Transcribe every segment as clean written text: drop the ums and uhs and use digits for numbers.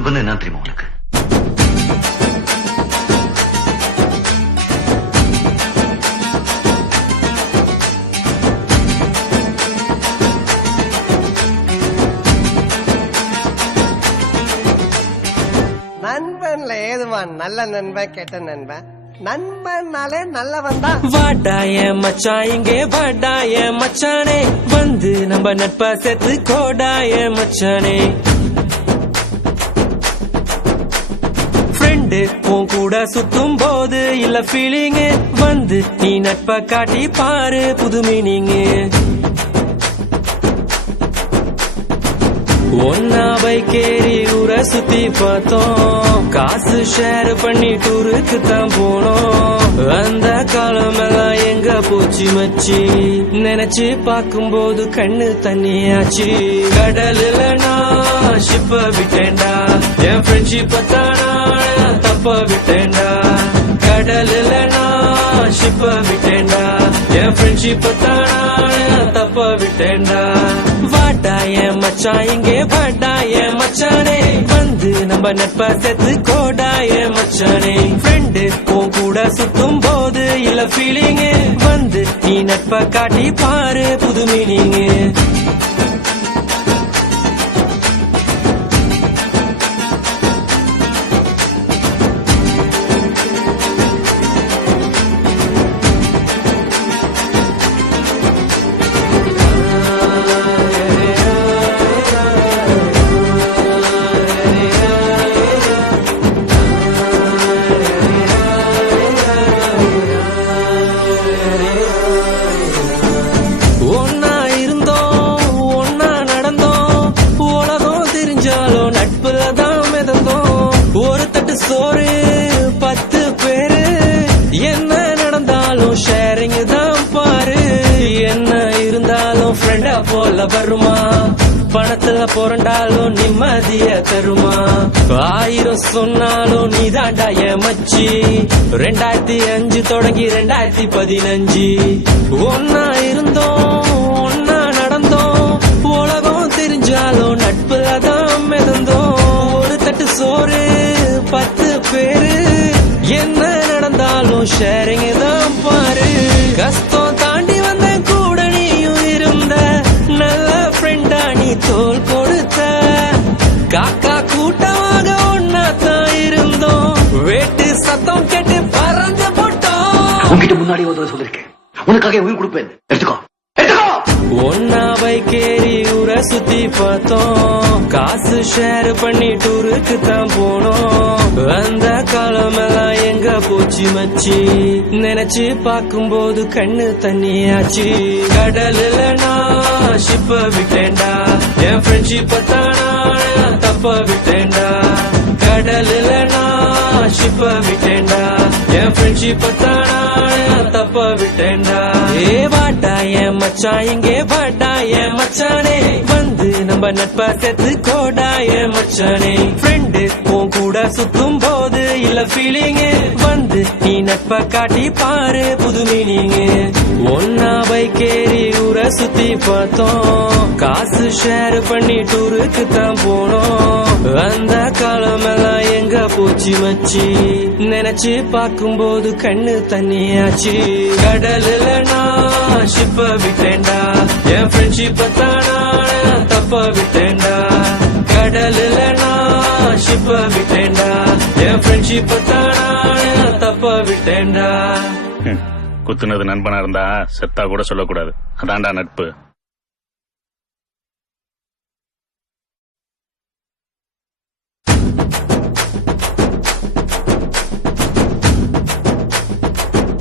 நண்பன் என்ன தெரியுமா உனக்கு? நண்பன்ல ஏதுவான் நல்ல நண்பன் கெட்ட நண்பன். நண்பன்னாலே நல்லவன் தான். வாடாய மச்சான் இங்கே வாடாய மச்சானே, வந்து நம்ம நட்பா சேர்த்து கோடாய மச்சானே. ஃப்ரெண்டு உன் கூட சுத்தும் போது இல்ல ஃபீலிங்கு, வந்து நீ நட்பா காட்டி பாரு புது மீனிங்கு. ஒன்னா பைக்கேறி ஊரை சுத்தி பார்த்தோம், காசு ஷேர் பண்ணி டூருக்கு தான் போனோம். அந்த காலம் எல்லாம் எங்க போச்சு மச்சி, நினைச்சு பார்க்கும்போது கண்ணு தண்ணியாச்சு. கடலுல நான் ஷிப்ப விட்டேன்டா, என் ஃப்ரெண்ட்ஷிப்ப தானா தப்ப விட்டேன்டா. கடலுல நான் ஷிப்ப விட்டேன்டா, என் ஃப்ரெண்ட்ஷிப்ப தானா தப்ப விட்டேன்டா. வாடாய மச்சான் இங்கே வாடாய மச்சானே, வந்து நம்ம நட்பா சேர்த்து கோடாய மச்சானே. ஃப்ரெண்டு உன் கூட சுத்தும் போது இல்ல ஃபீலிங்கு, வந்து நீ நட்பா காட்டி பாரு புது மீனிங்கு. ஒரு தட்டு சோறு 10 பேரு, என்ன நடந்தாலும் ஷேரிங் தான் பாரு. என்ன இருந்தாலும் ஃப்ரெண்டா போல வருமா, பணத்துல புரண்டாலும் நிம்மதிய தருமா. 1000 சொன்னாலும் நீ தாண்டா என் மச்சி. 2005 தொடங்கி 2015 ஒன்னா இருந்தோம் ஒன்னா நடந்தோம், உலகம் தெரிஞ்சாலும் நட்புல தான் மிதந்தோம். ஒரு தட்டு சோறு 10 பேரு, என்ன நடந்தாலும் ஷேரிங் தான் பாரு. கஷ்டம் தாண்டி வந்த கூட நீயும் இருந்த, நல்ல ஃப்ரெண்டா நீ தோல் கொடுத்த. காக்கா கூட்டமாக ஒன்னா தான் இருந்தோம், வேட்டு சத்தம் கேட்டு பறந்து போட்டோம். உன்கிட்ட முன்னாடி ஒரு சொல்லிருக்கேன், உனக்காக உயிர் கொடுப்பேன், எடுத்துக்கோ. ஒன்னா பைக்கேறி ஊரை சுத்தி பார்த்தோம், காசு ஷேர் பண்ணி டூருக்கு தான் போனோம். அந்த காலம் எல்லாம் எங்க போச்சு மச்சி, நினைச்சு பார்க்கும்போது கண்ணு தண்ணியாச்சு. கடலுல நான் ஷிப்ப விட்டேன்டா, என் ஃப்ரெண்ட்ஷிப்ப தானா தப்ப விட்டேன்டா. கடலுல நான் ஷிப்ப விட்டேன்டா, என் ஃப்ரெண்ட்ஷிப்ப தானா தப்ப விட்டேன்டா. ஏ வாடாய மச்சான் இங்கே வாடாய மச்சானே, வந்து நம்ம நட்பா சேர்த்து கோடாய மச்சானே. ஃப்ரெண்டு உன் கூட சுத்தும் போது இல்ல ஃபீலிங்கு, வந்து நீ நட்பா காட்டி பாரு புது மீனிங்கு. ஒன்னா பைக்கேறி ஊரை சுத்தி பார்த்தோம், காசு ஷேர் பண்ணி டூருக்கு தான் போனோம். அந்த காலம் எல்லாம் எங்க போச்சு மச்சி, நினைச்சு பார்க்கும்போது கண்ணு தண்ணியாச்சு. கடலுல நான் ஷிப்ப விட்டேன்டா, என் ஃப்ரெண்ட்ஷிப்ப தானா தப்ப விட்டேன்டா. கடலுல நான் ஷிப்ப விட்டேன்டா, என் ஃப்ரெண்ட்ஷிப்ப தானா தப்ப விட்டேன்டா. குத்துனது நண்பனா இருந்தா செத்தா கூட சொல்லக்கூடாது, அதான்டா நட்பு.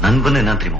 நண்பன் என்ன தெரியுமா?